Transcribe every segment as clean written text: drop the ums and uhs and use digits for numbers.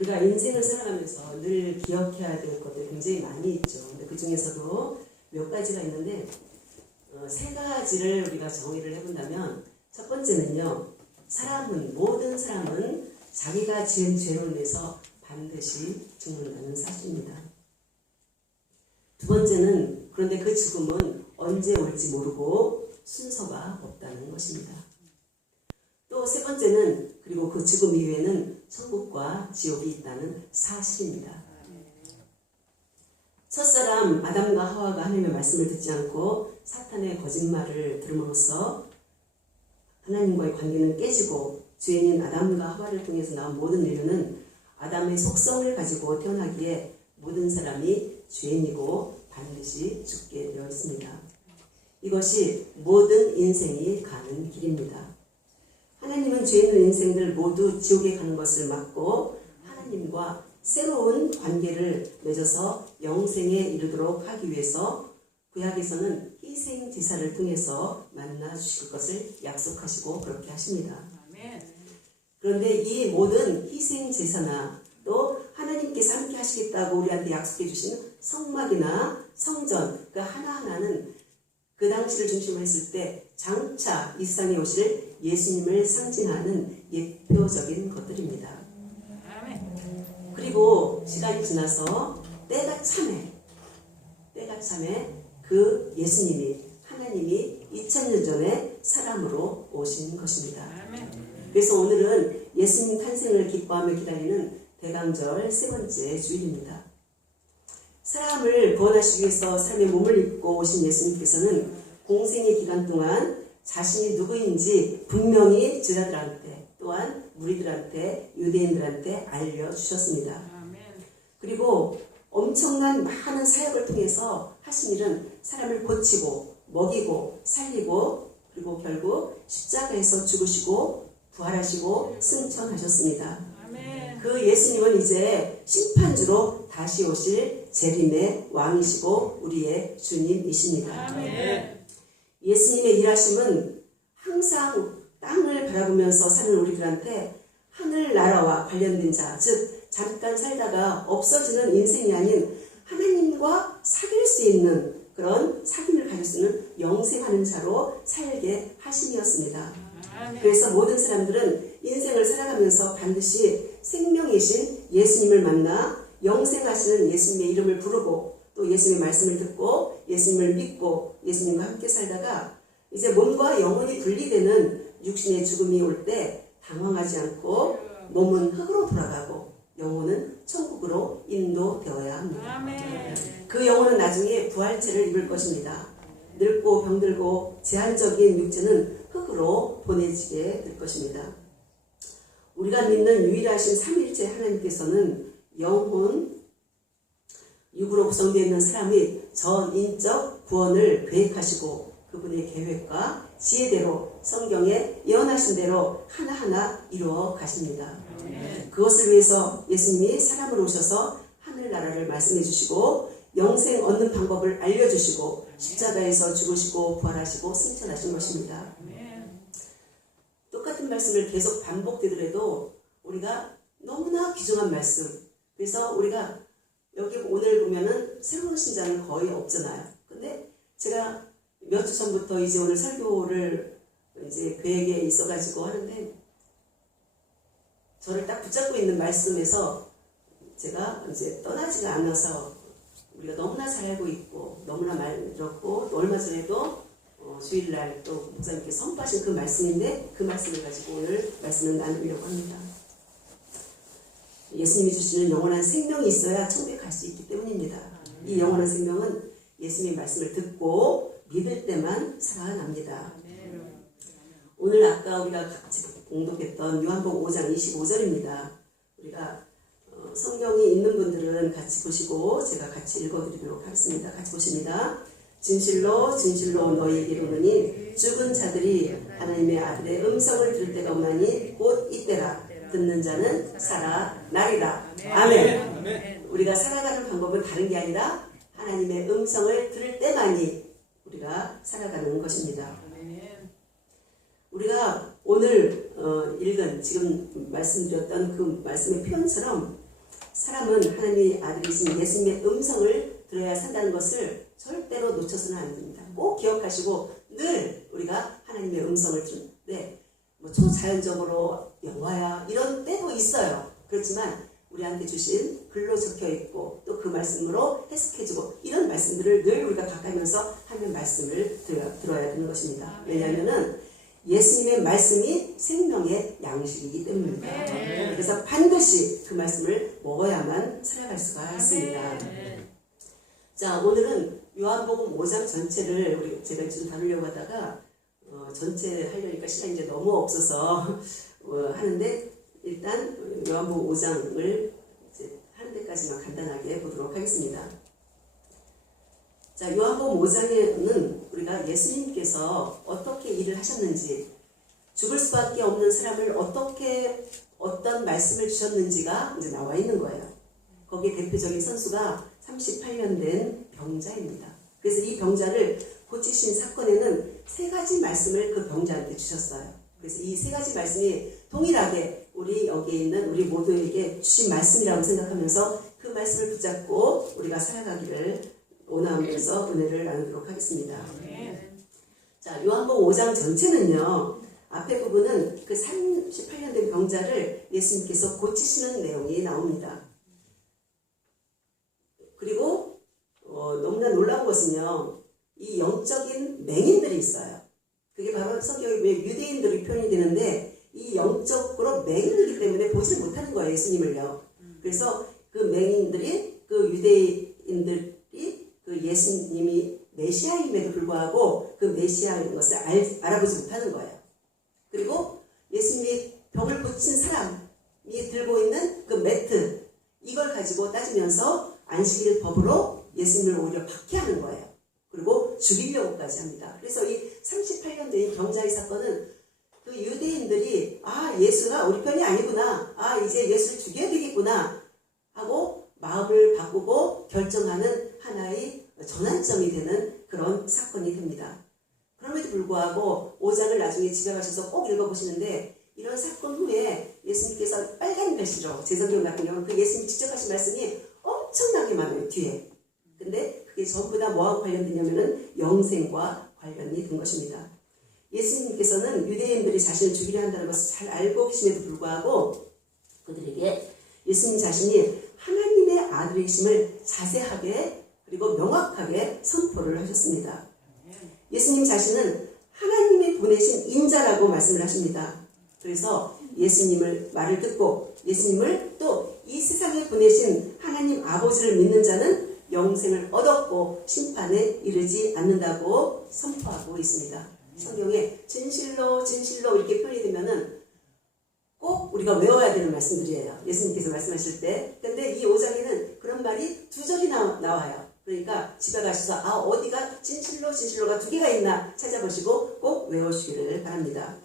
우리가 인생을 살아가면서 늘 기억해야 될 것들이 굉장히 많이 있죠. 근데 그 중에서도 몇 가지가 있는데 세 가지를 우리가 정의를 해본다면 첫 번째는요. 모든 사람은 자기가 지은 죄로 인해서 반드시 죽는다는 사실입니다. 두 번째는 그런데 그 죽음은 언제 올지 모르고 순서가 없다는 것입니다. 또 세 번째는 그리고 그 죽음 이후에는 천국과 지옥이 있다는 사실입니다. 첫사람 아담과 하와가 하나님의 말씀을 듣지 않고 사탄의 거짓말을 들음으로써 하나님과의 관계는 깨지고 죄인인 아담과 하와를 통해서 나온 모든 인류는 아담의 속성을 가지고 태어나기에 모든 사람이 죄인이고 반드시 죽게 되어 있습니다. 이것이 모든 인생이 가는 길입니다. 하나님은 죄 있는 인생들 모두 지옥에 가는 것을 막고 하나님과 새로운 관계를 맺어서 영생에 이르도록 하기 위해서 구약에서는 희생 제사를 통해서 만나 주실 것을 약속하시고 그렇게 하십니다. 그런데 이 모든 희생 제사나 또 하나님께서 함께 하시겠다고 우리한테 약속해 주신 성막이나 성전 그 하나하나는 그 당시를 중심으로 했을 때 장차 이 세상에 오실 예수님을 상징하는 예표적인 것들입니다. 그리고 시간이 지나서 때가 참에 그 예수님이 하나님이 2000년 전에 사람으로 오신 것입니다. 그래서 오늘은 예수님 탄생을 기뻐하며 기다리는 대강절 세 번째 주일입니다. 사람을 구원하시기 위해서 사람의 몸을 입고 오신 예수님께서는 공생의 기간 동안 자신이 누구인지 분명히 제자들한테 또한 무리들한테 유대인들한테 알려주셨습니다. 그리고 엄청난 많은 사역을 통해서 하신 일은 사람을 고치고 먹이고 살리고 그리고 결국 십자가에서 죽으시고 부활하시고 승천하셨습니다. 그 예수님은 이제 심판주로 다시 오실 재림의 왕이시고 우리의 주님이십니다. 예수님의 일하심은 항상 땅을 바라보면서 사는 우리들한테 하늘나라와 관련된 자, 즉 잠깐 살다가 없어지는 인생이 아닌 하나님과 사귈 수 있는 그런 사귐을 가질 수 있는 영생하는 자로 살게 하심이었습니다. 그래서 모든 사람들은 인생을 살아가면서 반드시 생명이신 예수님을 만나 영생하시는 예수님의 이름을 부르고 또 예수님의 말씀을 듣고 예수님을 믿고 예수님과 함께 살다가 이제 몸과 영혼이 분리되는 육신의 죽음이 올 때 당황하지 않고 몸은 흙으로 돌아가고 영혼은 천국으로 인도되어야 합니다. 그 영혼은 나중에 부활체를 입을 것입니다. 늙고 병들고 제한적인 육체는 흙으로 보내지게 될 것입니다. 우리가 믿는 유일하신 삼위일체 하나님께서는 영혼, 육으로 구성되어 있는 사람이 전인적 구원을 계획하시고 그분의 계획과 지혜대로 성경에 예언하신 대로 하나하나 이루어 가십니다. 그것을 위해서 예수님이 사람으로 오셔서 하늘나라를 말씀해 주시고 영생 얻는 방법을 알려주시고 십자가에서 죽으시고 부활하시고 승천하신 것입니다. 똑같은 말씀을 계속 반복되더라도 우리가 너무나 귀중한 말씀. 그래서 우리가 여기 오늘 보면은 새로운 신자는 거의 없잖아요. 근데 제가 몇 주 전부터 이제 오늘 설교를 이제 계획에 있어가지고 하는데 저를 딱 붙잡고 있는 말씀에서 제가 이제 떠나지가 않아서 우리가 너무나 잘 알고 있고 너무나 말 들었고 또 얼마 전에도 주일날 또 목사님께 선포하신 그 말씀인데 그 말씀을 가지고 오늘 말씀을 나누려고 합니다. 예수님이 주시는 영원한 생명이 있어야 천국에 갈 수 있기 때문입니다. 이 영원한 생명은 예수님의 말씀을 듣고 믿을 때만 살아납니다. 오늘 아까 우리가 같이 공독했던 요한복음 5장 25절입니다. 우리가 성경이 있는 분들은 같이 보시고 제가 같이 읽어드리도록 하겠습니다. 같이 보십니다. 진실로 진실로 너희에게 이르노니 죽은 자들이 하나님의 아들의 음성을 들을 때가 오나니 곧 이때라. 듣는 자는 살아나리라. 아멘. 우리가 살아가는 방법은 다른 게 아니라 하나님의 음성을 들을 때만이 우리가 살아가는 것입니다. 우리가 오늘 읽은 지금 말씀드렸던 그 말씀의 표현처럼 사람은 하나님의 아들이신 예수님의 음성을 들어야 산다는 것을 절대로 놓쳐서는 안 됩니다. 꼭 기억하시고 늘 우리가 하나님의 음성을 듣는데 뭐 초자연적으로 영화야 이런 때도 있어요. 그렇지만 우리한테 주신 글로 적혀 있고 또 그 말씀으로 해석해주고 이런 말씀들을 늘 우리가 각하면서 하는 말씀을 들어야 되는 것입니다. 왜냐하면은 예수님의 말씀이 생명의 양식이기 때문입니다. 그래서 반드시 그 말씀을 먹어야만 살아갈 수가 있습니다. 자, 오늘은 요한복음 5장 전체를 제가 좀 다루려고 하다가 전체 하려니까 시간이 이제 너무 없어서 하는데 일단 요한복음 5장을 하는 데까지만 간단하게 보도록 하겠습니다. 자, 요한복음 5장에는 우리가 예수님께서 어떻게 일을 하셨는지, 죽을 수밖에 없는 사람을 어떤 말씀을 주셨는지가 이제 나와 있는 거예요. 거기에 대표적인 선수가 38년 된 병자입니다. 그래서 이 병자를 고치신 사건에는 3가지 말씀을 그 병자한테 주셨어요. 그래서 이 3가지 말씀이 동일하게 우리 여기에 있는 우리 모두에게 주신 말씀이라고 생각하면서 그 말씀을 붙잡고 우리가 살아가기를 원하면서 은혜를 나누도록 하겠습니다. 자, 요한복음 5장 전체는요, 앞에 부분은 그 38년 된 병자를 예수님께서 고치시는 내용이 나옵니다. 그리고 너무나 놀라운 것은요, 이 영적인 맹인들이 있어요. 그게 바로 성경에 유대인들이 표현이 되는데 이 영적으로 맹인이기 때문에 보지 못하는 거예요, 예수님을요. 그래서 그 맹인들이, 그 유대인들이 그 예수님이 메시아임에도 불구하고 그 메시아인 것을 알아보지 못하는 거예요. 그리고 예수님이 병을 고친 사람이 들고 있는 그 매트, 이걸 가지고 따지면서 안식일 법으로 예수님을 오히려 박해하는 거예요. 그리고 죽이려고까지 합니다. 그래서 이 38년 된 병자의 사건은 그 유대인들이 예수가 우리 편이 아니구나, 이제 예수를 죽여야 되겠구나 하고 마음을 바꾸고 결정하는 하나의 전환점이 되는 그런 사건이 됩니다. 그럼에도 불구하고 5장을 나중에 집에 가셔서 꼭 읽어보시는데 이런 사건 후에 예수님께서 빨간 글씨로, 제 성경 같은 경우는 그 예수님이 직접 하신 말씀이 엄청나게 많아요, 뒤에. 근데 그게 전부 다 뭐하고 관련되냐면은 영생과 관련이 된 것입니다. 예수님께서는 유대인들이 자신을 죽이려 한다는 것을 잘 알고 계심에도 불구하고 그들에게 예수님 자신이 하나님의 아들이심을 자세하게 그리고 명확하게 선포를 하셨습니다. 예수님 자신은 하나님이 보내신 인자라고 말씀을 하십니다. 그래서 예수님을 말을 듣고 예수님을 또 이 세상에 보내신 하나님 아버지를 믿는 자는 영생을 얻었고 심판에 이르지 않는다고 선포하고 있습니다. 성경에 진실로 진실로 이렇게 표현이 되면은 꼭 우리가 외워야 되는 말씀들이에요. 예수님께서 말씀하실 때. 근데 이 5장에는 그런 말이 2절이 나와요. 그러니까 집에 가셔서 어디가 진실로 진실로가 2개가 있나 찾아보시고 꼭 외우시기를 바랍니다.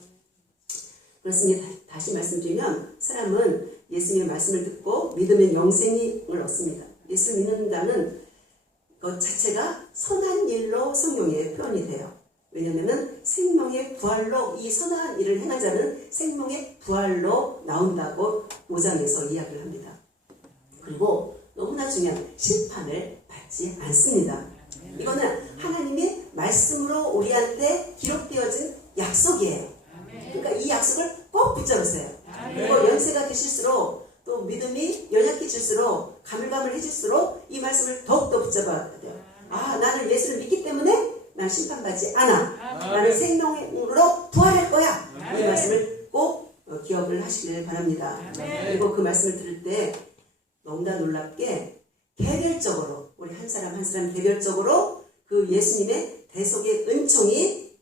그렇습니다. 다시 말씀드리면 사람은 예수님의 말씀을 듣고 믿음의 영생을 얻습니다. 예수를 믿는다는 것 자체가 선한 일로 성경에 표현이 돼요. 왜냐하면 생명의 부활로 이 선한 일을 행한 자는 생명의 부활로 나온다고 5장에서 이야기를 합니다. 그리고 너무나 중요한 심판을 받지 않습니다. 이거는 하나님의 말씀으로 우리한테 기록되어진 약속이에요. 그러니까 이 약속을 꼭 붙잡으세요. 그리고 연세가 드실수록 또 믿음이 연약해질수록 가물가물해질수록 이 말씀을 더욱더 붙잡아야 돼요. 나는 예수를 믿기 때문에 난 심판받지 않아. 나는 생명으로 부활할 거야. 이 말씀을 꼭 기억을 하시길 바랍니다. 그리고 그 말씀을 들을 때 너무나 놀랍게 개별적으로 우리 한 사람 한 사람 개별적으로 그 예수님의 대속의 은총이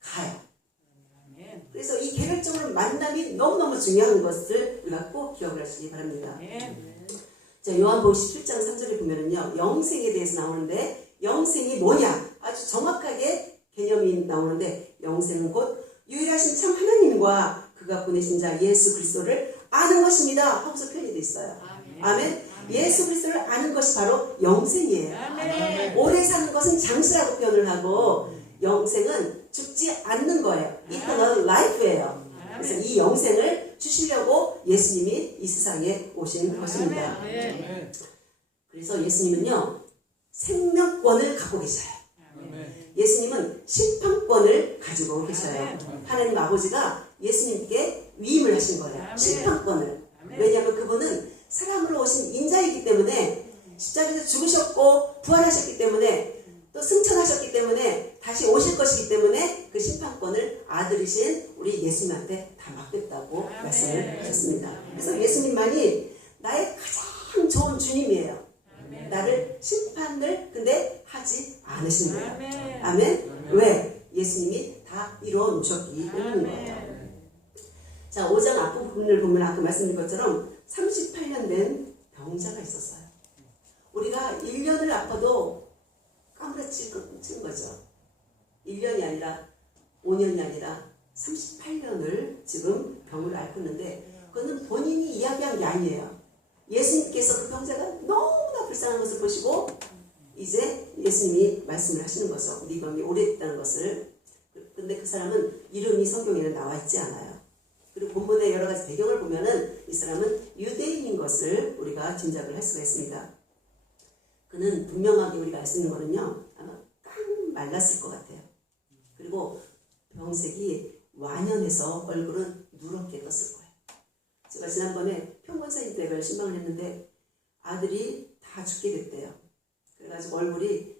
가요. 그래서 이 개별적으로 만남이 너무너무 중요한 것을 우리가 꼭 기억을 하시기 바랍니다. 자, 요한복음 17장 3절에 보면은요, 영생에 대해서 나오는데 영생이 뭐냐? 아주 정확하게 개념이 나오는데 영생은 곧 유일하신 참 하나님과 그가 보내신 자 예수 그리스도를 아는 것입니다 하고서 표현이 되어 있어요. 아멘. 예수 그리스도를 아는 것이 바로 영생이에요. 오래 사는 것은 장수라고 표현을 하고 영생은 죽지 않는 거예요. Eternal life예요. 그래서 이 영생을 주시려고 예수님이 이 세상에 오신 것입니다. 그래서 예수님은요, 생명권을 갖고 계셔요. 예수님은 심판권을 가지고 계셔요. 하나님 아버지가 예수님께 위임을 하신 거예요. 심판권을. 왜냐하면 그분은 사람으로 오신 인자이기 때문에 십자가에서 죽으셨고 부활하셨기 때문에 또 승천하셨기 때문에 다시 오실 것이기 때문에 그 심판권을 아들이신 우리 예수님한테 다 맡겼다고 말씀을 하셨습니다. 그래서 예수님만이 나의 가장 좋은 주님이에요. 나를 심판을 근데 하지 않으신 거예요. 아멘. 왜? 예수님이 다 이루어 놓으셨기 때문인 거예요. 자, 5장 앞부분을 보면 아까 말씀드린 것처럼 38년 된 병자가 있었어요. 우리가 1년을 아파도 까무러치는 거죠. 1년이 아니라 5년이 아니라 38년을 지금 병을 앓고 있는데 그거는 본인이 이야기한 게 아니에요. 예수님께서 그 병자가 너무나 불쌍한 것을 보시고 이제 예수님이 말씀을 하시는 거죠. 네 병이 오래됐다는 것을. 근데 그 사람은 이름이 성경에는 나와 있지 않아요. 그리고 본문의 여러 가지 배경을 보면은 이 사람은 유대인인 것을 우리가 짐작을 할 수가 있습니다. 그는 분명하게 우리가 알 수 있는 거는요, 아마 깡 말랐을 것 같아요. 그리고 병색이 완연해서 얼굴은 누렇게 떴을 거예요. 제가 지난번에 평권사님 때문에 신방을 했는데 아들이 다 죽게 됐대요. 그래가지고 얼굴이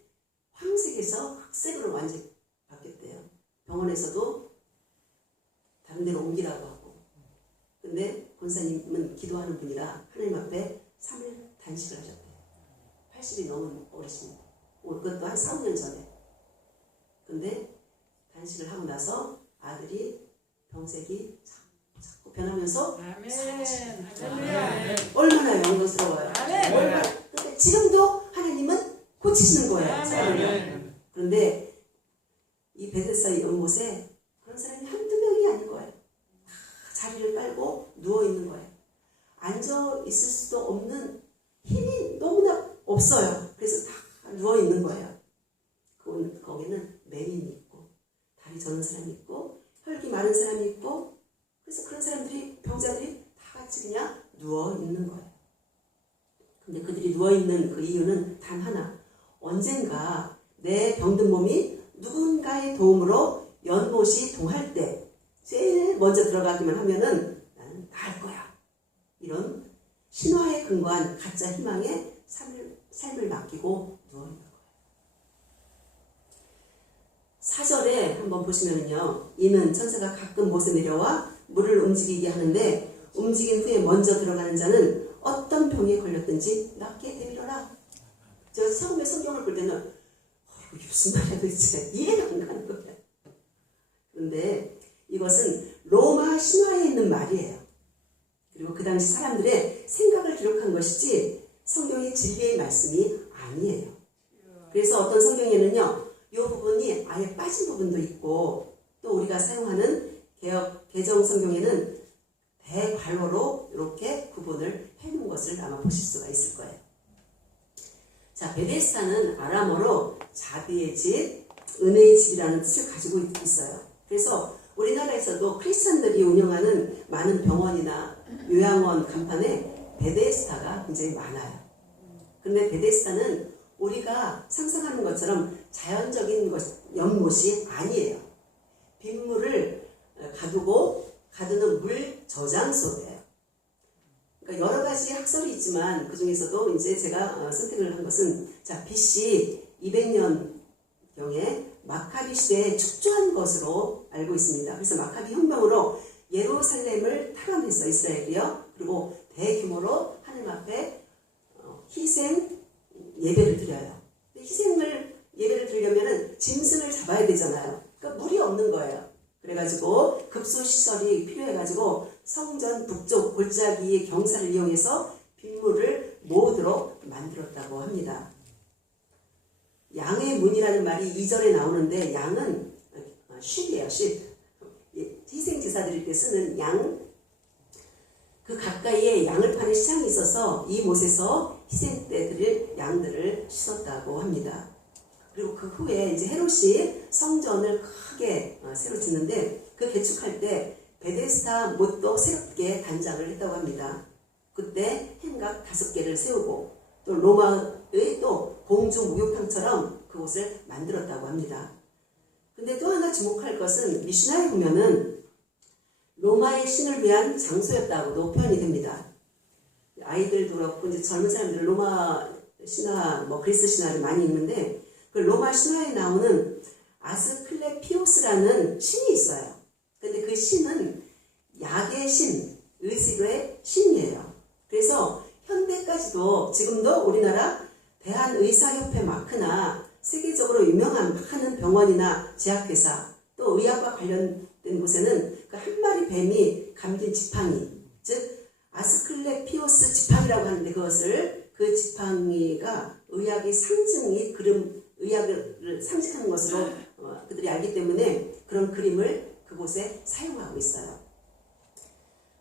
황색에서 흑색으로 완전히 바뀌었대요. 병원에서도 다른 데로 옮기라고 하고. 근데 권사님은 기도하는 분이라 하나님 앞에 3일 단식을 하셨대요. 80이 넘은 어르신인데. 그것도 한 4, 5년 전에. 근데 단식을 하고 나서 아들이 병색이 자꾸 변하면서 사라지셨대요. 얼마나 영광스러워요. 근데 지금도 하나님은 고치시는 거예요. 사람을. 그런데 이 베데스다 연못에 그런 사람이 한두 명이 아닐 거예요. 다 자리를 깔고 누워있는 거예요. 앉아 있을 수도 없는 힘이 너무나 없어요. 그래서 다 누워있는 거예요. 거기는 맹인이 있고 다리 저는 사람이 있고 혈기 마른 사람이 있고 그래서 그런 사람들이 병자들이 다 같이 그냥 누워있는 거예요. 근데 그들이 누워있는 그 이유는 단 하나. 언젠가 내 병든 몸이 누군가의 도움으로 연못이 동할 때 제일 먼저 들어가기만 하면은 나는 나을 거야. 이런 신화에 근거한 가짜 희망에 삶을 맡기고 누워있는 거예요. 4절에 한번 보시면요. 이는 천사가 가끔 못에 내려와 물을 움직이게 하는데 움직인 후에 먼저 들어가는 자는 어떤 병에 걸렸든지 낫게 되리라. 제가 처음에 성경을 볼 때는 이게 무슨 말이야 도대체 이해가 안 가는 거예요. 그런데 이것은 로마 신화에 있는 말이에요. 그리고 그 당시 사람들의 생각을 기록한 것이지 성경의 진리의 말씀이 아니에요. 그래서 어떤 성경에는요. 이 부분이 아예 빠진 부분도 있고 또 우리가 사용하는 개정 성경에는 대괄호로 이렇게 구분을 해놓은 것을 아마 보실 수가 있을 거예요. 자, 베데스다는 아람어로 자비의 집, 은혜의 집이라는 뜻을 가지고 있어요. 그래서 우리나라에서도 크리스찬들이 운영하는 많은 병원이나 요양원 간판에 베데스다가 굉장히 많아요. 그런데 베데스다는 우리가 상상하는 것처럼 자연적인 연못이 아니에요. 빗물을 가두는 물 저장소예요. 그러니까 여러 가지 학설이 있지만 그 중에서도 이제 제가 선택을 한 것은 자 BC 200년경에 마카비 시대에 축조한 것으로 알고 있습니다. 그래서 마카비 혁명으로 예루살렘을 탈환했어 이스라엘이요. 그리고 대규모로 하나님 앞에 희생 예배를 드려요. 희생을 예배를 드리려면은 짐승을 잡아야 되잖아요. 그러니까 물이 없는 거예요. 그래가지고 급수시설이 필요해가지고 성전 북쪽 골짜기의 경사를 이용해서 빗물을 모으도록 만들었다고 합니다. 양의 문이라는 말이 2절에 나오는데 양은 쉽이에요. 쉽. 희생제사 드릴 때 쓰는 양. 그 가까이에 양을 파는 시장이 있어서 이 못에서 희생 때 드릴 양들을 씻었다고 합니다. 그리고 그 후에 이제 헤롯이 성전을 크게 새로 짓는데 그 개축할 때 베데스다 못도 새롭게 단장을 했다고 합니다. 그때 행각 5개를 세우고 또 로마의 또 공주 목욕탕처럼 그곳을 만들었다고 합니다. 근데 또 하나 주목할 것은 미시나에 보면은 로마의 신을 위한 장소였다고도 표현이 됩니다. 아이들도 그렇고 이제 젊은 사람들은 로마 신화, 뭐 그리스 신화를 많이 읽는데 그 로마 신화에 나오는 아스클레피오스라는 신이 있어요. 근데 그 신은 약의 신, 의식의 신이에요. 그래서 현대까지도 지금도 우리나라 대한의사협회 마크나 세계적으로 유명한 많은 병원이나 제약회사 또 의학과 관련된 곳에는 그 한 마리 뱀이 감긴 지팡이, 즉 아스클레피오스 지팡이라고 하는데 그것을 그 지팡이가 의학의 상징이 그림, 의학을 상징하는 것으로 그들이 알기 때문에 그런 그림을 그곳에 사용하고 있어요.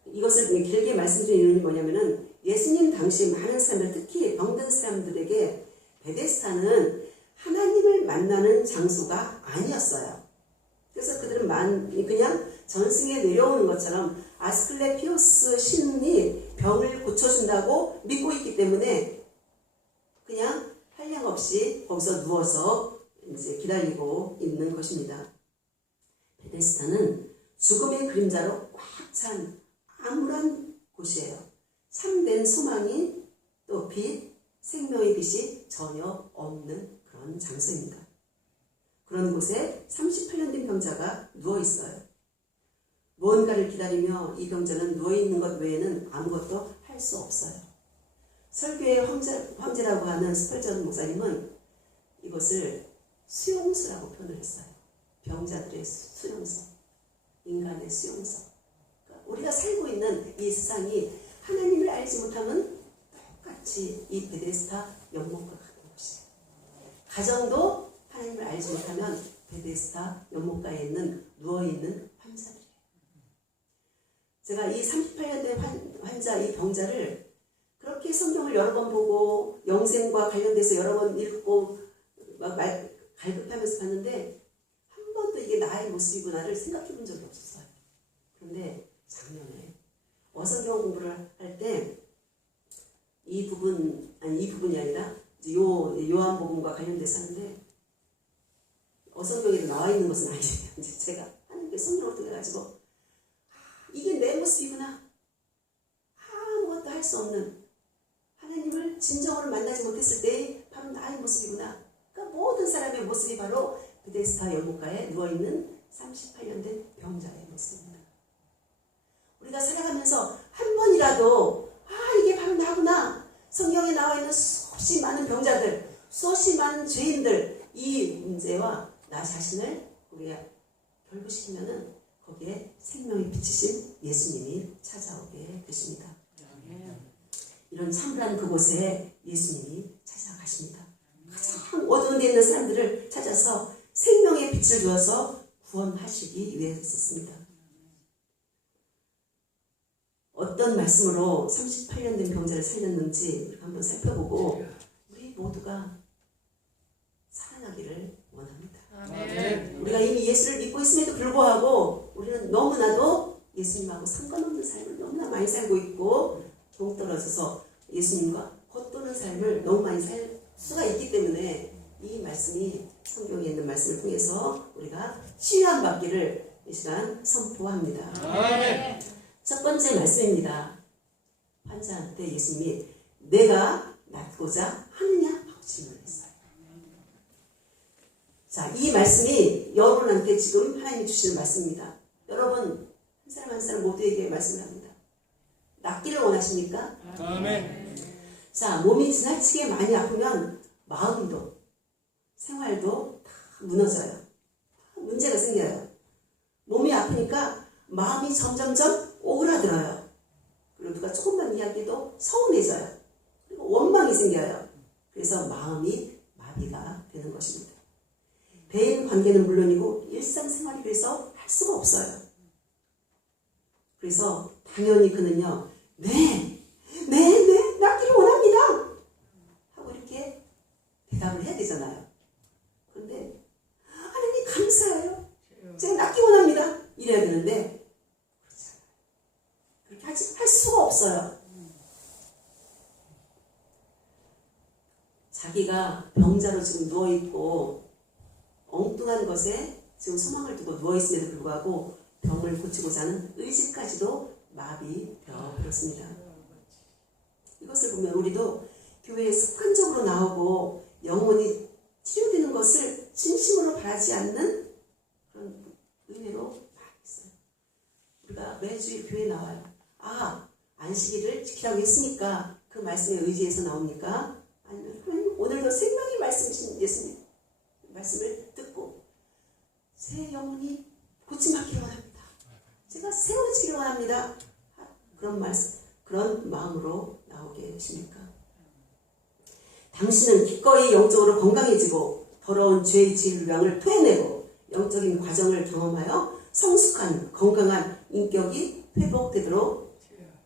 이것을 길게 말씀드리는 이유는 뭐냐면은 예수님 당시 많은 사람들, 특히 병든 사람들에게 베데스다는 하나님을 만나는 장소가 아니었어요. 그래서 그들은 그냥 전승에 내려오는 것처럼 아스클레피오스 신이 병을 고쳐준다고 믿고 있기 때문에 그냥 한량없이 거기서 누워서 이제 기다리고 있는 것입니다. 베데스다는 죽음의 그림자로 꽉 찬 암울한 곳이에요. 참된 소망이 또 빛, 생명의 빛이 전혀 없는 그런 장소입니다. 그런 곳에 38년 된 병자가 누워있어요. 무언가를 기다리며 이 병자는 누워있는 것 외에는 아무것도 할 수 없어요. 설교의 황제라고 하는 스펄전 목사님은 이것을 수용소라고 표현을 했어요. 병자들의 수용소, 인간의 수용소. 그러니까 우리가 살고 있는 이 세상이 하나님을 알지 못하면 똑같이 이 베데스다 연못과 같은 곳이에요. 가정도 하나님을 알지 못하면 베데스다 연못가에 있는 누워있는 환자들이에요. 제가 이 38년 된 환자, 이 병자를 그렇게 성경을 여러 번 보고 영생과 관련돼서 여러 번 읽고 막 갈급하면서 봤는데 한 번도 이게 나의 모습이구나를 생각해 본 적이 없었어요. 그런데 작년에 어성경 공부를 할 때 이 부분이 아니라 요한복음과 관련돼서 하는데 어성경에 나와 있는 것은 아니에요. 제가 하나님께 성경을 통해가지고 이게 내 모습이구나. 아무것도 할 수 없는 하나님을 진정으로 만나지 못했을 때의 바로 나의 모습이구나. 그러니까 모든 사람의 모습이 바로 베데스다 연못가에 누워있는 38년 된 병자의 모습입니다. 우리가 살아가면서 한 번이라도 이게 바로 나구나. 성경에 나와 있는 수없이 많은 병자들, 수없이 많은 죄인들, 이 문제와 나 자신을 우리가 결부시키면은 거기에 생명이 비치신 예수님이 찾아오게 되십니다. 이런 참불한 그곳에 예수님이 찾아가십니다. 가장 어두운 데 있는 사람들을 찾아서 생명의 빛을 주어서 구원하시기 위해서였습니다. 어떤 말씀으로 38년 된 병자를 살렸는지 한번 살펴보고 우리 모두가 살아나기를 원합니다. 아멘. 우리가 이미 예수를 믿고 있음에도 불구하고 우리는 너무나도 예수님하고 상관없는 삶을 너무나 많이 살고 있고 동떨어져서 예수님과 겉도는 삶을 너무 많이 살 수가 있기 때문에 이 말씀이 성경에 있는 말씀을 통해서 우리가 치유함 받기를 이 시간 선포합니다. 아멘. 첫 번째 말씀입니다. 환자한테 예수님이 내가 낫고자 하느냐 하고 질문했어요. 자, 이 말씀이 여러분한테 지금 하나님이 주시는 말씀입니다. 여러분 한 사람 한 사람 모두에게 말씀을 합니다. 낫기를 원하십니까? 아멘. 자, 몸이 지나치게 많이 아프면 마음도 생활도 다 무너져요. 문제가 생겨요. 몸이 아프니까 마음이 점점점 오그라들어요. 그리고 누가 조금만 이야기해도 서운해져요. 그리고 원망이 생겨요. 그래서 마음이 마비가 되는 것입니다. 대인 관계는 물론이고 일상생활이 그래서 할 수가 없어요. 그래서 당연히 그는요, 네, 낫기를 원합니다 하고 이렇게 대답을 해야 되잖아요. 그런데 하나님 감사해요. 제가 낫기 원합니다. 이래야 되는데 그렇지 없어요. 자기가 병자로 지금 누워있고 엉뚱한 것에 지금 소망을 두고 누워있음에도 불구하고 병을 고치고자 하는 의지까지도 마비되어 버렸습니다. 이것을 보면 우리도 교회에 습관적으로 나오고 영혼이 치유되는 것을 진심으로 바라지 않는 그런 의외로 많이 있어요. 우리가 매주일 교회에 나와요. 아, 안식일을 지키라고 했으니까 그 말씀에 의지해서 나옵니까? 아니면 하나님 오늘도 생명의 말씀이신 예수님 말씀을 듣고 새 영혼이 고침받기를 원합니다. 제가 세워지기를 원합니다. 그런 말씀, 그런 마음으로 나오게 되십니까? 당신은 기꺼이 영적으로 건강해지고 더러운 죄의 질병을 토해내고 영적인 과정을 경험하여 성숙한 건강한 인격이 회복되도록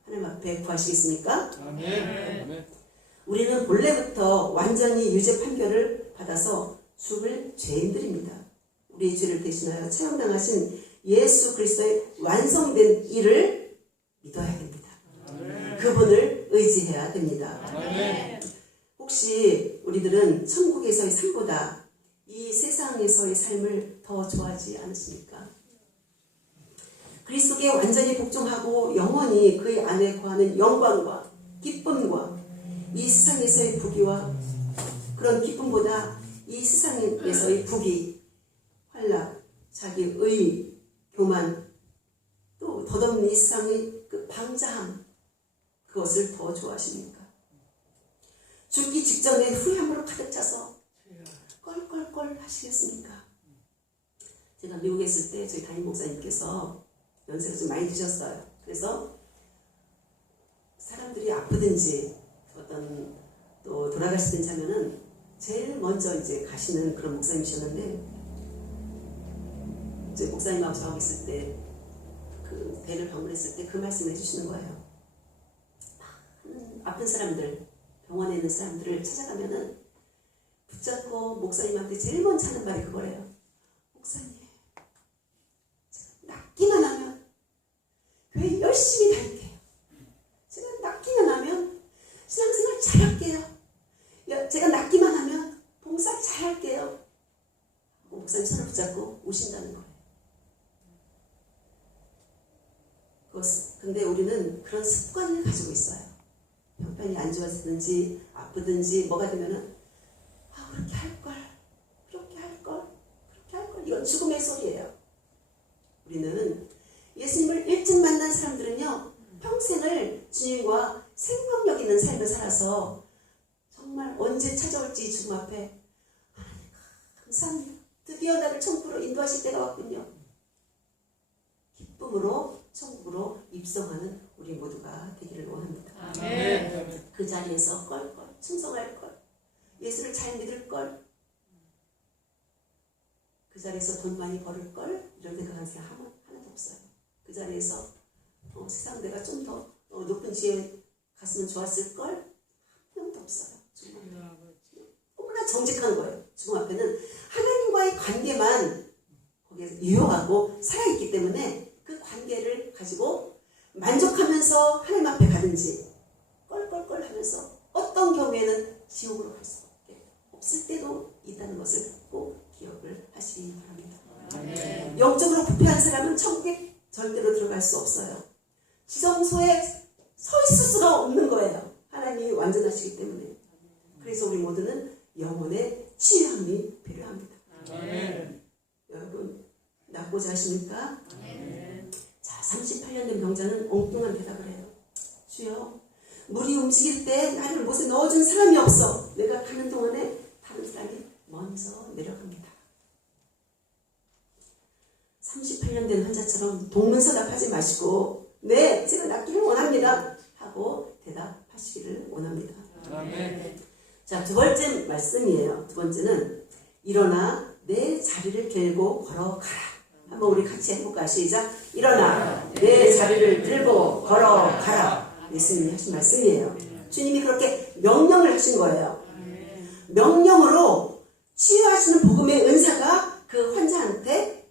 하나님 앞에 구하시겠습니까? 아멘. 우리는 본래부터 완전히 유죄 판결을 받아서 죽을 죄인들입니다. 우리의 죄를 대신하여 처형당하신 예수 그리스도의 완성된 일을 믿어야 됩니다. 그분을 의지해야 됩니다. 혹시 우리들은 천국에서의 삶보다 이 세상에서의 삶을 더 좋아하지 않으십니까? 그리스도께 완전히 복종하고 영원히 그의 안에 거하는 영광과 기쁨과 이 세상에서의 부귀와 그런 기쁨보다 이 세상에서의 부귀, 환락, 자기의 교만, 또 덧없는 이 세상의 그 방자함, 그것을 더 좋아하십니까? 죽기 직전에 후회함으로 가득 차서 껄껄껄 하시겠습니까? 제가 미국에 있을 때 저희 담임 목사님께서 연세가 좀 많이 드셨어요. 그래서 사람들이 아프든지 어떤 또 돌아가시든지 하면은 제일 먼저 이제 가시는 그런 목사님이셨는데, 이제 목사님하고 저하고 있을 때 그 배를 방문했을 때 그 말씀을 해주시는 거예요. 아픈 사람들, 병원에 있는 사람들을 찾아가면은 붙잡고 목사님한테 제일 먼저 하는 말이 그거예요. 목사님, 제가 낫기만 하면 교회 열심히 다닐게요. 제가 낫기만 하면 신앙생활 잘할게요. 제가 낫기만 하면 봉사 잘할게요. 목사님 손을 붙잡고 오신다는 거예요. 근데 우리는 그런 습관을 가지고 있어요. 형편이 안 좋아지든지 아프든지 뭐가 되면은 그렇게 할걸, 그렇게 할걸, 그렇게 할걸. 이건 죽음의 소리예요. 우리는 예수님을 일찍 만난 사람들은요, 평생을 주님과 생명력 있는 삶을 살아서 정말 언제 찾아올지 죽음 앞에 하나님 감사합니다. 드디어 나를 천국으로 인도하실 때가 왔군요. 기쁨으로 천국으로 입성하는 우리 모두가 되기를 원합니다. 아멘. 그 자리에서 껄껄 충성할 걸, 예수를 잘 믿을 걸, 그 자리에서 돈 많이 벌을 걸, 이런 생각하는 사람 하나도 없어요. 그 자리에서 세상 내가 좀 더 높은 지에 갔으면 좋았을 걸, 한 명도 없어요. 너무나 정직한 거예요. 죽음 앞에는 하나님과의 관계만 거기에 유효하고 살아있기 때문에 그 관계를 가지고 만족하면서 하나님 앞에 가든지 껄껄껄 하면서 어떤 경우에는 지옥으로 갈 수밖에 없을 때도 있다는 것을 꼭 기억을 하시기 바랍니다. 영적으로 부패한 사람은 천국에 절대로 들어갈 수 없어요. 지성소에 서 있을 수가 없는 거예요. 하나님이 완전하시기 때문에. 그래서 우리 모두는 영혼의 치유함이 필요합니다. 여러분 낫고자 하십니까? 자, 38년 된 병자는 엉뚱한 대답을 해요. 주여, 물이 움직일 때 나를 못에 넣어준 사람이 없어. 내가 가는 동안에 다른 사람이 먼저 내려갑니다. 38년 된 환자처럼 동문서답하지 마시고 네, 제가 낫기를 원합니다 하고 대답하시기를 원합니다. 아멘. 자, 두 번째 말씀이에요. 두 번째는 일어나 내 자리를 들고 걸어가라. 한번 우리 같이 해볼까? 시작. 일어나 내 자리를 들고 걸어가라. 예수님이 하신 말씀이에요. 주님이 그렇게 명령을 하신 거예요. 명령으로 치유하시는 복음의 은사가 그 환자한테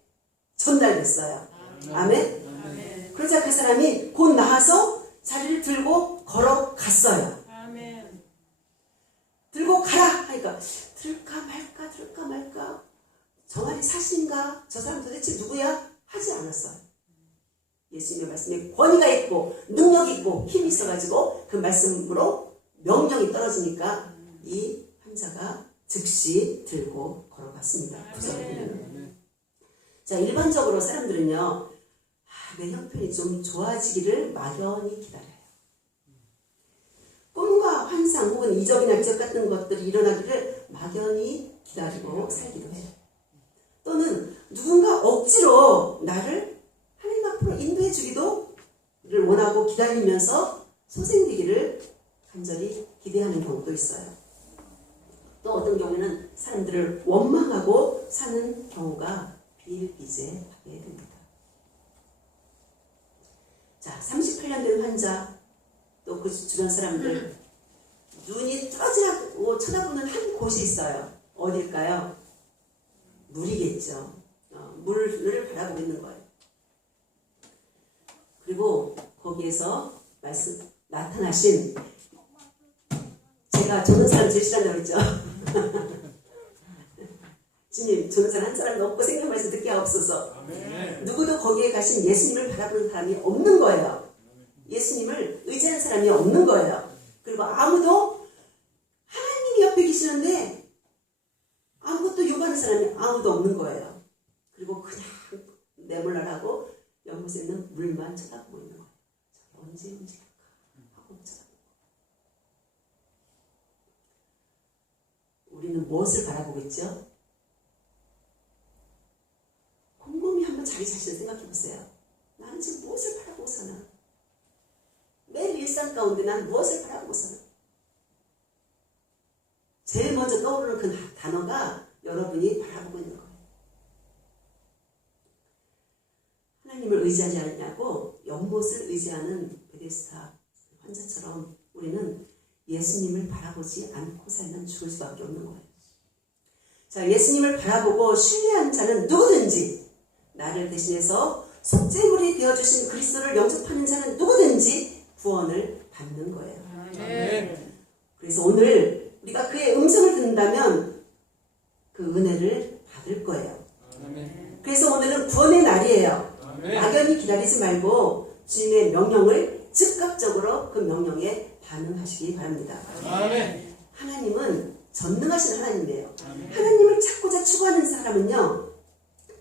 전달됐어요. 아멘. 그러자 그 사람이 곧 나아서 자리를 들고 걸어갔어요. 아멘. 들고 가라 하니까 들까 말까 정말이 사신가? 저 사람 도대체 누구야? 하지 않았어요. 예수님의 말씀에 권위가 있고 능력이 있고 힘이 있어가지고 그 말씀으로 명령이 떨어지니까 이 환자가 즉시 들고 걸어갔습니다. 구절을. 자, 일반적으로 사람들은요, 내 형편이 좀 좋아지기를 막연히 기다려요. 꿈과 환상 혹은 이적이나 기적 같은 것들이 일어나기를 막연히 기다리고 살기도 해요. 또는 누군가 억지로 나를 하나님 앞으로 인도해 주기도를 원하고 기다리면서 소생되기를 간절히 기대하는 경우도 있어요. 또 어떤 경우에는 사람들을 원망하고 사는 경우가 비일비재하게 됩니다. 자, 38년 된 환자, 또 그 주변 사람들, 눈이 떠지라고 쳐다보는 한 곳이 있어요. 어딜까요? 물이겠죠. 물을 바라보고 있는 거예요. 그리고 거기에서 나타나신, 제가 조는 사람 제일 싫어한다고 했죠. 주님, 조는 사람 한 사람도 없고 생명말씀 듣게 하옵소서. 아멘. 누구도 거기에 가신 예수님을 바라보는 사람이 없는 거예요. 예수님을 의지하는 사람이 없는 거예요. 그리고 아무도 하나님이 옆에 계시는데 아무것도 요구하는 사람이 아무도 없는 거예요. 그리고 그냥 내몰라라고 연못에 있는 물만 쳐다보고 있는 거예요. 언제 움직일까 하고 쳐다보고. 우리는 무엇을 바라보고 있죠? 곰곰이 한번 자기 자신을 생각해 보세요. 나는 지금 무엇을 바라보고 사나? 매일 일상 가운데 나는 무엇을 바라보고 사나? 제일 먼저 떠오르는 그 단어가 여러분이 바라보고 있는 거예요. 하나님을 의지하지 않냐고 연못을 의지하는 베데스다 환자처럼 우리는 예수님을 바라보지 않고 살면 죽을 수밖에 없는 거예요. 자, 예수님을 바라보고 신뢰하는 자는 누구든지, 나를 대신해서 속죄물이 되어주신 그리스도를 영접하는 자는 누구든지 구원을 받는 거예요. 아멘. 그래서 오늘 우리가 그의 음성을 듣는다면 그 은혜를 받을 거예요. 아멘. 그래서 오늘은 구원의 날이에요. 아멘. 막연히 기다리지 말고 주님의 명령을 즉각적으로 그 명령에 반응하시기 바랍니다. 아멘. 하나님은 전능하신 하나님이에요. 아멘. 하나님을 찾고자 추구하는 사람은요,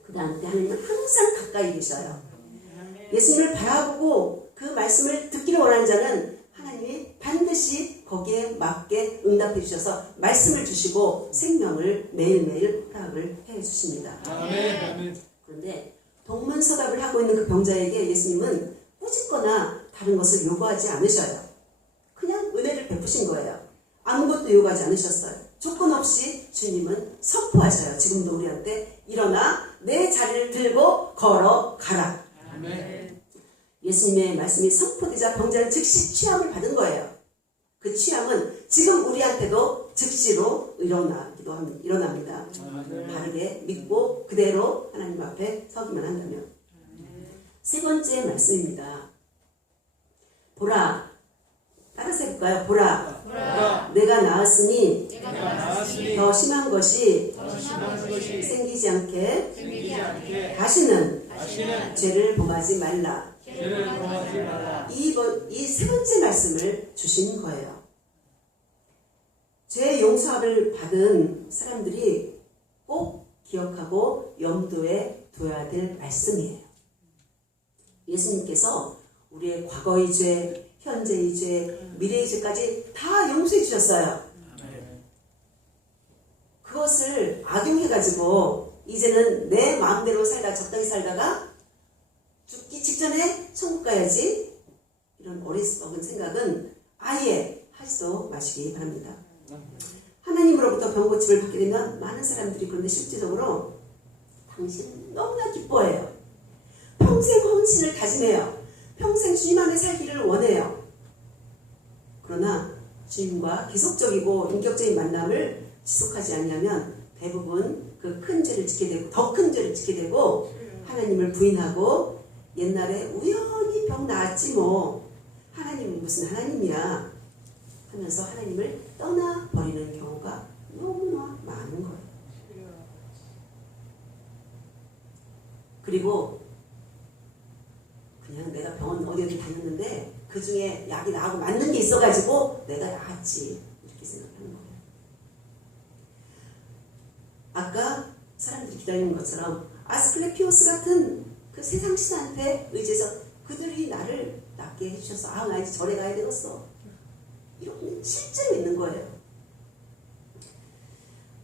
그 다음에 하나님은 항상 가까이 계셔요. 예수님을 바라보고 그 말씀을 듣기를 원하는 자는 하나님이 반드시 거기에 맞게 응답해 주셔서 말씀을 주시고 생명을 매일매일 허락을 해 주십니다. 아멘. 그런데 동문서답을 하고 있는 그 병자에게 예수님은 꾸짖거나 다른 것을 요구하지 않으셔요. 그냥 은혜를 베푸신 거예요. 아무것도 요구하지 않으셨어요. 조건 없이 주님은 선포하셔요. 지금도 우리한테 일어나 내 자리를 들고 걸어가라. 아멘. 예수님의 말씀이 선포되자 병자는 즉시 취함을 받은 거예요. 그 취함은 지금 우리한테도 즉시로 일어납니다. 바르게 믿고 그대로 하나님 앞에 서기만 한다면. 세 번째 말씀입니다. 보라, 따라서 해볼까요? 보라, 보라. 내가 나았으니 내가 나았으니 더 심한 것이 더 심한 것이 생기지 않게 생기지 않게 다시는 다시는 죄를 범하지 말라. 죄를 범하지 말라. 이 세 번째 말씀을 주신 거예요. 죄 용서를 받은 사람들이 꼭 기억하고 염두에 둬야 될 말씀이에요. 예수님께서 우리의 과거의 죄, 현재의 죄, 미래의 죄까지 다 용서해 주셨어요. 그것을 악용해가지고 이제는 내 마음대로 살다 적당히 살다가 죽기 직전에 천국 가야지, 이런 어리석은 생각은 아예 하지도 마시기 바랍니다. 하나님으로부터 병고침을 받게 되면 많은 사람들이 그런데 실제적으로 당신 너무나 기뻐해요. 평생 헌신을 다짐해요. 평생 주님 안에 살기를 원해요. 그러나 주님과 계속적이고 인격적인 만남을 지속하지 않으면 대부분 그 큰 죄를 짓게 되고 더 큰 죄를 짓게 되고 하나님을 부인하고 옛날에 우연히 병 나았지 뭐 하나님은 무슨 하나님이야 하면서 하나님을 떠나버리는 경우가 너무나 많은 거예요. 그리고 그냥 내가 병원 어디 다녔는데 그 중에 약이 나하고 맞는 게 있어가지고 내가 약했지 이렇게 생각하는 거예요. 아까 사람들이 기다리는 것처럼 아스클레피오스 같은 그 세상 신한테 의지해서 그들이 나를 낫게 해주셔서 아 나 이제 절에 가야 되겠어 이런 실제로 있는 거예요.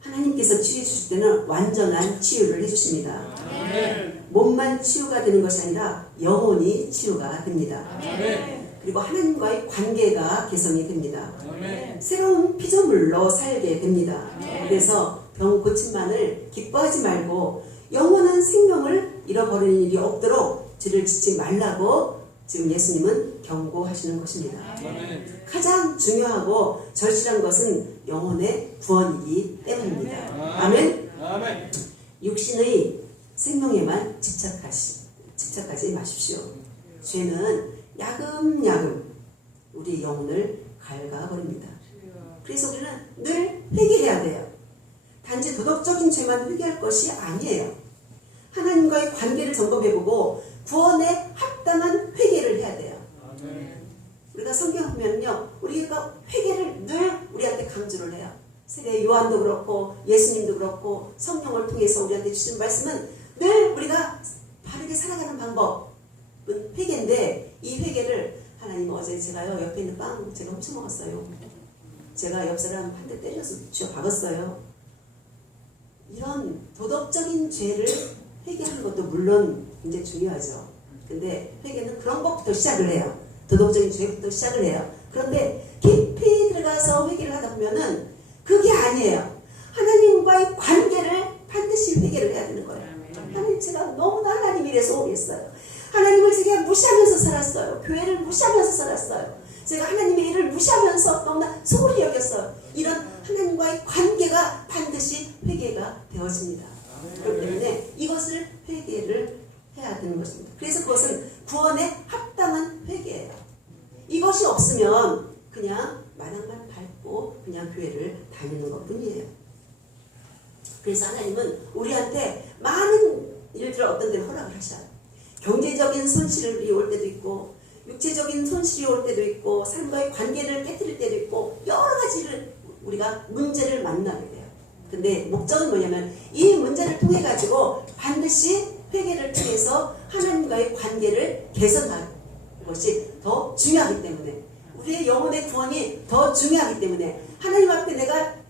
하나님께서 치유해 주실 때는 완전한 치유를 해주십니다. 아멘. 몸만 치유가 되는 것이 아니라 영혼이 치유가 됩니다. 아멘. 그리고 하나님과의 관계가 개선이 됩니다. 아멘. 새로운 피조물로 살게 됩니다. 아멘. 그래서 병 고침만을 기뻐하지 말고 영원한 생명을 잃어버리는 일이 없도록 죄를 짓지 말라고 지금 예수님은 경고하시는 것입니다. 아멘. 가장 중요하고 절실한 것은 영혼의 구원이기 때문입니다. 아멘. 아멘. 육신의 생명에만 집착하지 마십시오. 죄는 야금야금 우리 영혼을 갉아버립니다. 그래서 우리는 늘 회개해야 돼요. 단지 도덕적인 죄만 회개할 것이 아니에요. 하나님과의 관계를 점검해보고 구원에 합당한 회개를 해야 돼요. 아멘. 우리가 성경 보면요, 우리가 회개를 늘 우리한테 강조를 해요. 세례 요한도 그렇고 예수님도 그렇고 성령을 통해서 우리한테 주신 말씀은 늘 우리가 바르게 살아가는 방법은 회개인데, 이 회개를 하나님 어제 제가요 옆에 있는 빵 제가 훔쳐 먹었어요. 제가 옆 사람 한 대 때려서 쥐어 박았어요. 이런 도덕적인 죄를 회개하는 것도 물론 굉장히 중요하죠. 근데 회개는 그런 것부터 시작을 해요. 도덕적인 죄부터 시작을 해요. 그런데 깊이 들어가서 회개를 하다 보면은 그게 아니에요. 하나님과의 관계를 반드시 회개를 해야 되는 거예요. 하나님, 제가 너무나 하나님이라서 오겠어요. 하나님을 제가 무시하면서 살았어요. 교회를 무시하면서 살았어요. 제가 하나님의 일을 무시하면서 너무나 소홀히 여겼어요. 이런 하나님과의 관계가 반드시 회개가 되어집니다. 그렇기 때문에 이것을 회개를 해야 되는 것입니다. 그래서 그것은 구원에 합당한 회개예요. 이것이 없으면 그냥 마당만 밟고 그냥 교회를 다니는 것뿐이에요. 그래서 하나님은 우리한테 많은 일들을 어떤 데는 허락을 하셔요. 경제적인 손실이 올 때도 있고, 육체적인 손실이 올 때도 있고, 삶과의 관계를 깨뜨릴 때도 있고, 여러 가지를 우리가 문제를 만나게 돼요. 근데 목적은 뭐냐면 이 문제를 통해 가지고 반드시 회개를 통해서 하나님과의 관계를 개선하는 것이 더 중요하기 때문에, 우리의 영혼의 구원이 더 중요하기 때문에, 하나님 앞에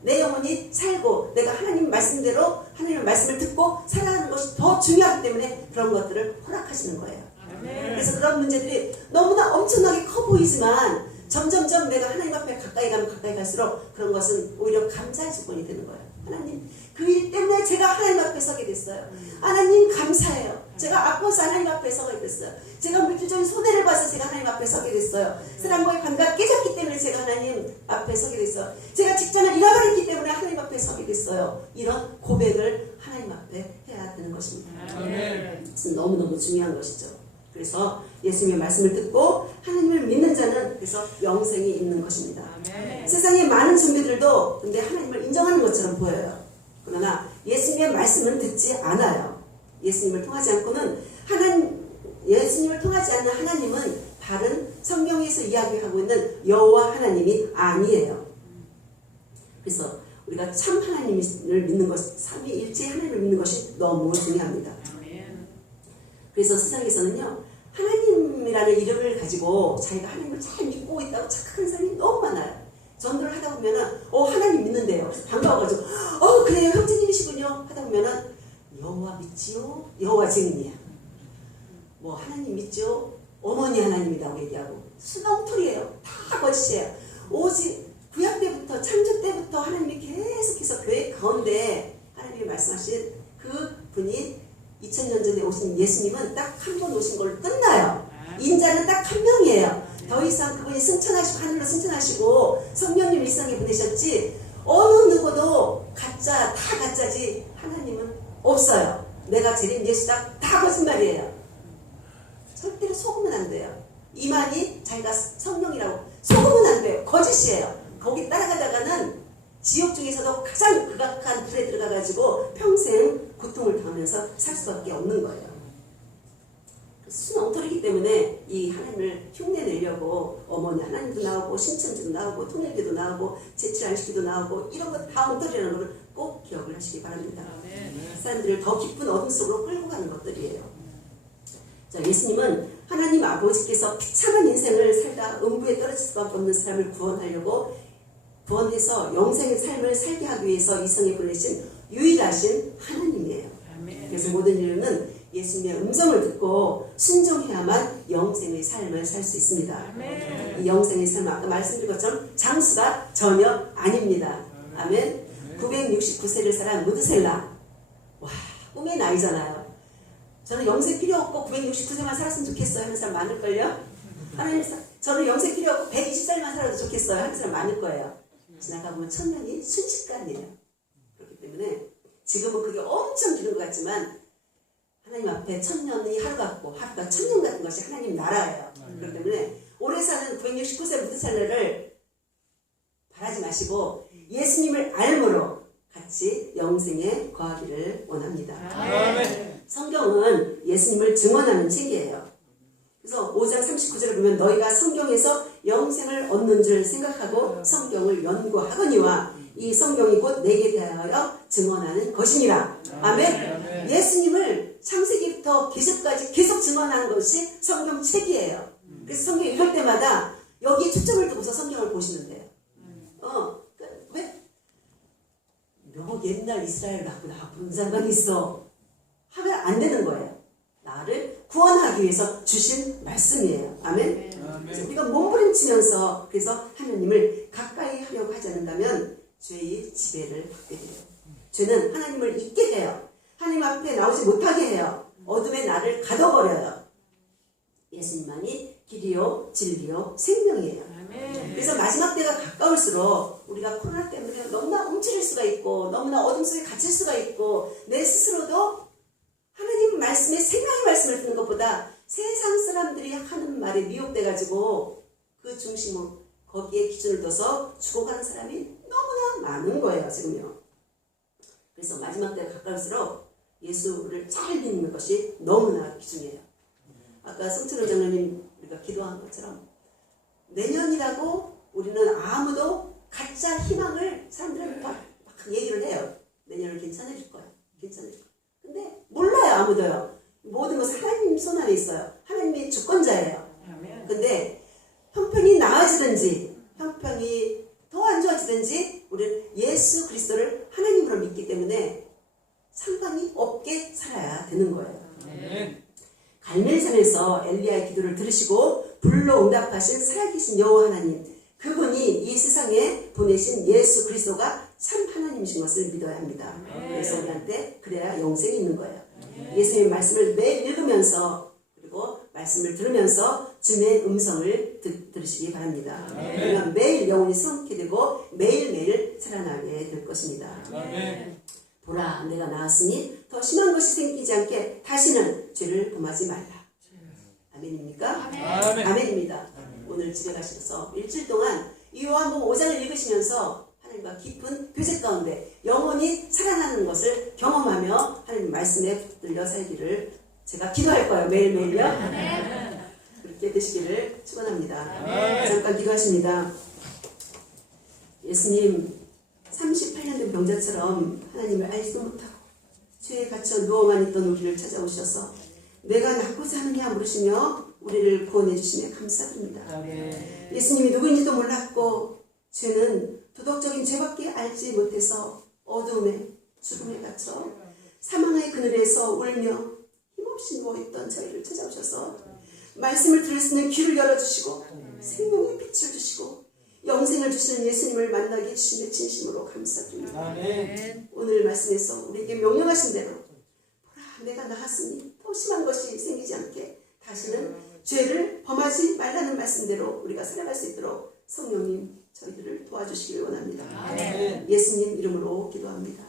내 영혼이 살고 내가 하나님 말씀대로 하나님의 말씀을 듣고 살아가는 것이 더 중요하기 때문에 그런 것들을 허락하시는 거예요. 그래서 그런 문제들이 너무나 엄청나게 커 보이지만 점점점 내가 하나님 앞에 가까이 가면 가까이 갈수록 그런 것은 오히려 감사의 조건이 되는 거예요. 하나님, 그 일 때문에 제가 하나님 앞에 서게 됐어요. 하나님 감사해요. 제가 아파서 하나님 앞에 서게 됐어요. 제가 물질적인 손해를 봐서 제가 하나님 앞에 서게 됐어요. 사람과의 관계가 깨졌기 때문에 제가 하나님 앞에 서게 됐어요. 제가 직장을 잃어버렸기 때문에 하나님 앞에 서게 됐어요. 이런 고백을 하나님 앞에 해야 되는 것입니다. 그것은 너무너무 중요한 것이죠. 그래서 예수님의 말씀을 듣고 하나님을 믿는 자는 그래서 영생이 있는 것입니다. 세상의 많은 종교들도 근데 하나님을 인정하는 것처럼 보여요. 그러나 예수님의 말씀은 듣지 않아요. 예수님을 통하지 않고는 예수님을 통하지 않는 하나님은 다른 성경에서 이야기하고 있는 여호와 하나님이 아니에요. 그래서 우리가 참 하나님을 믿는 것, 삼위일체 하나님을 믿는 것이 너무 중요합니다. 그래서 세상에서는요, 하나님이라는 이름을 가지고 자기가 하나님을 잘 믿고 있다고 착각하는 사람이 너무 많아요. 전도를 하다 보면은 하나님 믿는데요. 그래서 반가워가지고 그래요 형제님이시군요 하다 보면은 여호와 믿지요? 여호와 증인이야. 뭐 하나님 믿죠? 어머니 하나님이라고 얘기하고 수렁토리예요. 다 거짓이에요. 오직 구약 때부터 창조 때부터 하나님이 계속해서 교회 가운데 하나님이 말씀하신 그 분이 2000년 전에 오신 예수님은 딱 한 번 오신 걸로 끝나요. 인자는 딱 한 명이에요. 더 이상 그분이 승천하시고 하늘로 승천하시고 성령님 일상에 보내셨지 어느 누구도 가짜, 다 가짜지 하나님은 없어요. 내가 재림 예수다 다 거짓말이에요. 절대로 속으면 안 돼요. 이만희 자기가 성령이라고 속으면 안 돼요. 거짓이에요. 거기 따라가다가는 지옥 중에서도 가장 극악한 불에 들어가가지고 평생 고통을 당하면서 살 수밖에 없는 거예요. 순 엉터리기 때문에 이 하나님을 흉내내려고 어머니 하나님도 나오고 신천지도 나오고 통일교도 나오고 제칠안식교도 나오고 이런 거 다 엉터리라는 걸 꼭 기억을 하시기 바랍니다. 사람들을 더 깊은 어둠 속으로 끌고 가는 것들이에요. 자, 예수님은 하나님 아버지께서 비참한 인생을 살다 음부에 떨어질 수밖에 없는 사람을 구원해서 영생의 삶을 살게 하기 위해서 이 세상에 보내신 유일하신 하나님이에요. 그래서 모든 인류는 예수님의 음성을 듣고 순종해야만 영생의 삶을 살 수 있습니다. 이 영생의 삶은 아까 말씀드린 것처럼 장수가 전혀 아닙니다. 아멘. 969세를 살아 무드셀라. 와, 꿈의 나이잖아요. 저는 영생 필요 없고 969세만 살았으면 좋겠어요 하는 사람 많을걸요? 하나님, 저는 영생 필요 없고 120살만 살아도 좋겠어요 하는 사람 많을 거예요. 지나가보면 천년이 순식간이에요. 그렇기 때문에 지금은 그게 엄청 기는 것 같지만 하나님 앞에 천년이 하루 같고 하루가 천년 같은 것이 하나님 나라예요. 그렇기 때문에 오래 사는 969세 무드살레를 바라지 마시고 예수님을 알므로 같이 영생에 거하기를 원합니다. 성경은 예수님을 증언하는 책이에요. 그래서 5장 39절을 보면 너희가 성경에서 영생을 얻는 줄 생각하고 성경을 연구하거니와 이 성경이 곧 내게 대하여 증언하는 것이니라. 아멘. 예수님을 창세기부터 계시까지 계속 증언하는 것이 성경책이에요. 그래서 성경 읽을 때마다 여기에 초점을 두고서 성경을 보시면 돼요. 왜? 너 옛날 이스라엘 갖고 나 무슨 상관이 있어? 하면 안 되는 거예요. 나를 구원하기 위해서 주신 말씀이에요. 아멘. 그래서 우리가 몸부림치면서 그래서 하나님을 가까이 하려고 하지 않는다면 죄의 지배를 받게 돼요. 죄는 하나님을 잊게 해요. 하나님 앞에 나오지 못하게 해요. 어둠에 나를 가둬버려요. 예수님만이 길이요 진리요 생명이에요. 그래서 마지막 때가 가까울수록 우리가 코로나 때문에 너무나 움츠릴 수가 있고 너무나 어둠 속에 갇힐 수가 있고 내 스스로도 하나님 말씀에 생명의 말씀을 듣는 것보다 세상 사람들이 하는 말에 미혹돼가지고 그 중심으로 거기에 기준을 둬서 죽어가는 사람이 너무나 많은 거예요. 지금요. 그래서 마지막 때가 가까울수록 예수를 잘 믿는 것이 너무나 기준이에요. 아까 성철호 장로님 우리가 기도한 것처럼 내년이라고 우리는 아무도 가짜 희망을 사람들한테 막 얘기를 해요. 내년은 괜찮아질 거야. 괜찮아질 거야. 근데 몰라요. 아무도요. 모든 것은 하나님 손 안에 있어요. 하나님이 주권자예요. 근데 형편이 나아지든지 형편이 더 안 좋아지든지 우리는 예수 그리스도를 하나님으로 믿기 때문에 상관이 없게 살아야 되는 거예요. 갈멜산에서 엘리야의 기도를 들으시고 불로 응답하신 살아계신 여호와 하나님, 그분이 이 세상에 보내신 예수 그리스도가 참 하나님이신 것을 믿어야 합니다. 그래서 우리한테 그래야 영생이 있는 거예요. 예수님의 말씀을 매일 읽으면서 그리고 말씀을 들으면서 주님의 음성을 들으시기 바랍니다. 우리가 매일 영혼이 새롭게 되고 매일매일 살아나게 될 것입니다. 보라, 내가 나았으니 더 심한 것이 생기지 않게 다시는 죄를 범하지 말라. 아멘입니까? 아멘입니다. 오늘 집에 가셔서 일주일 동안 이 요한복음 5장을 읽으시면서 하나님과 깊은 교제 가운데 영혼이 살아나는 것을 경험하며 하나님 말씀에 붙들려 살기를 제가 기도할 거예요. 매일매일요. 그렇게 되시기를 축원합니다. 잠깐 기도하십니다. 예수님, 38년 된 병자처럼 하나님을 알지도 못하고 죄에 갇혀 누워만 있던 우리를 찾아오셔서 내가 낫고자 하느냐 물으시며 우리를 구원해 주시며 감사드립니다. 예수님이 누구인지도 몰랐고 죄는 도덕적인 죄밖에 알지 못해서 어두움에 죽음에 갇혀 사망의 그늘에서 울며 힘없이 누워있던 저희를 찾아오셔서 말씀을 들을 수 있는 귀를 열어주시고 생명의 빛을 주시고 영생을 주시는 예수님을 만나게 해주시며 진심으로 감사드립니다. 오늘 말씀에서 우리에게 명령하신 대로 보라, 내가 나았으니 더 심한 것이 생기지 않게 다시는 죄를 범하지 말라는 말씀대로 우리가 살아갈 수 있도록 성령님 저희들을 도와주시길 원합니다. 예수님 이름으로 기도합니다.